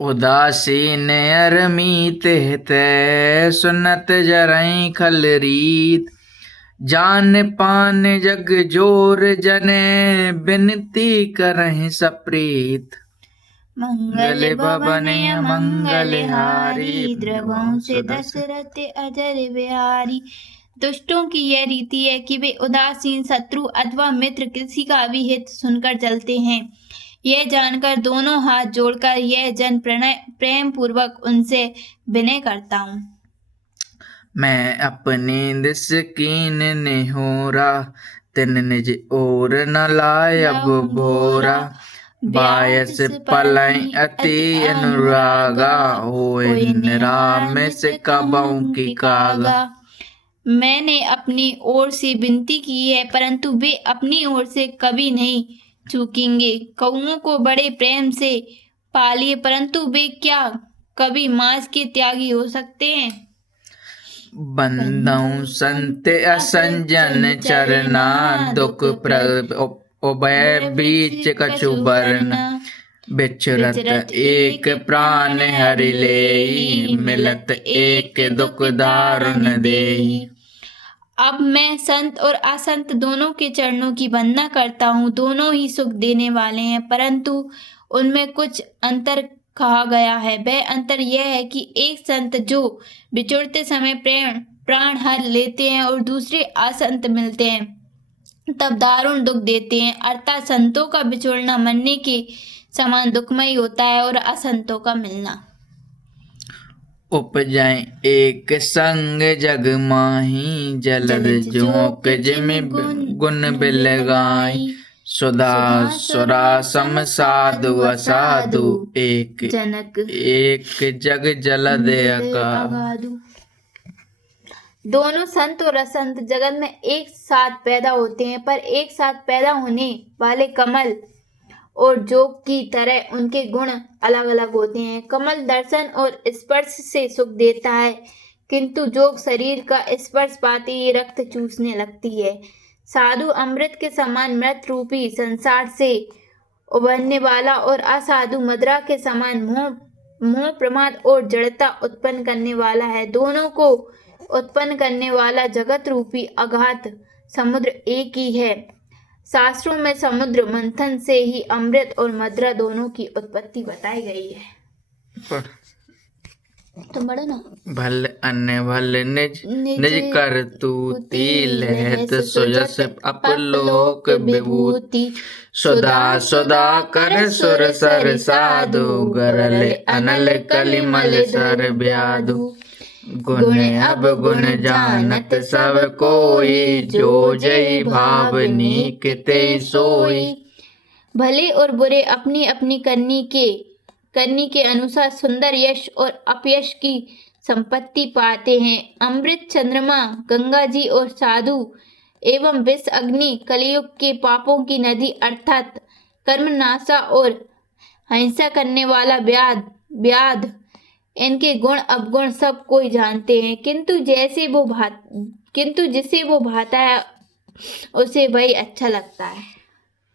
उदासीन अरमीत ते सुनत जरई खल रीत। जान पान जग जोर जने बिनती करहि सप्रीत। मंगल भवन मंगल हारी द्रवों से दशरथ अजर बिहारी। दुष्टों की यह रीति है कि वे उदासीन शत्रु अथवा मित्र किसी का भी हित सुनकर चलते हैं। यह जानकर दोनों हाथ जोड़कर यह जन प्रेम पूर्वक उनसे विनय करता हूँ। मैं अपनी दिस कीन निहोरा तिन निज और न लायब भोरा। बायस पलय अति अनुरागा होय निराम से कबहु की कागा। मैंने अपनी ओर से विनती की है परंतु वे अपनी ओर से कभी नहीं चूकेंगे। कौओं को बड़े प्रेम से पालिए परंतु वे क्या कभी मांस के त्यागी हो सकते हैं। बंदौ संत असंजन चरना दुख उभय बीच कछु बरना। बिचरत एक प्राण हरि लेई मिलत एक दुख दारुण देई। अब मैं संत और असंत दोनों के चरणों की वंदना करता हूँ। दोनों ही सुख देने वाले हैं परंतु उनमें कुछ अंतर कहा गया है। वह अंतर यह है कि एक संत जो बिछुड़ते समय प्राण हर लेते हैं और दूसरे असंत मिलते हैं तब दारुण दुख देते हैं। अर्थात संतों का बिछुड़ना मरने के समान दुखमय होता है और असंतों का मिलना। उपजय एक संग जग माही जलद जोक जिम गुण बिलगाई। सुधा सुरा सम साधु असाधु एक जनक एक जग जलद अगाधु। दोनों संत और असंत जगत में एक साथ पैदा होते हैं पर एक साथ पैदा होने वाले कमल और जोग की तरह उनके गुण अलग अलग होते हैं। कमल दर्शन और स्पर्श से सुख देता है किंतु जोग शरीर का स्पर्श पाते ही रक्त चूसने लगती है। साधु अमृत के समान मृत रूपी संसार से उभरने वाला और असाधु मदिरा के समान मोह प्रमाद और जड़ता उत्पन्न करने वाला है। दोनों को उत्पन्न करने वाला जगत रूपी अगाध समुद्र एक ही है। शास्त्रों में समुद्र मंथन से ही अमृत और मदिरा दोनों की उत्पत्ति बताई गई है। तुम बड़ो ना। भल अन्य भल निज निज कर तूती लहत सुजस अपलोक विभूति। सुधा सुधा कर सुर सर साधु गरल अनल कलिमल सर ब्याधु। गुण अब गुण जानत सब कोई जो जय भावनी किते सोई। भले और बुरे अपनी अपनी करनी के अनुसार सुंदर यश और अपयश की संपत्ति पाते हैं। अमृत चंद्रमा गंगा जी और साधु एवं विष अग्नि कलयुग के पापों की नदी अर्थात कर्मनाशा और हिंसा करने वाला व्याध इनके गुण अवगुण सब कोई जानते हैं किंतु जिसे वो भाता है उसे वही अच्छा लगता है।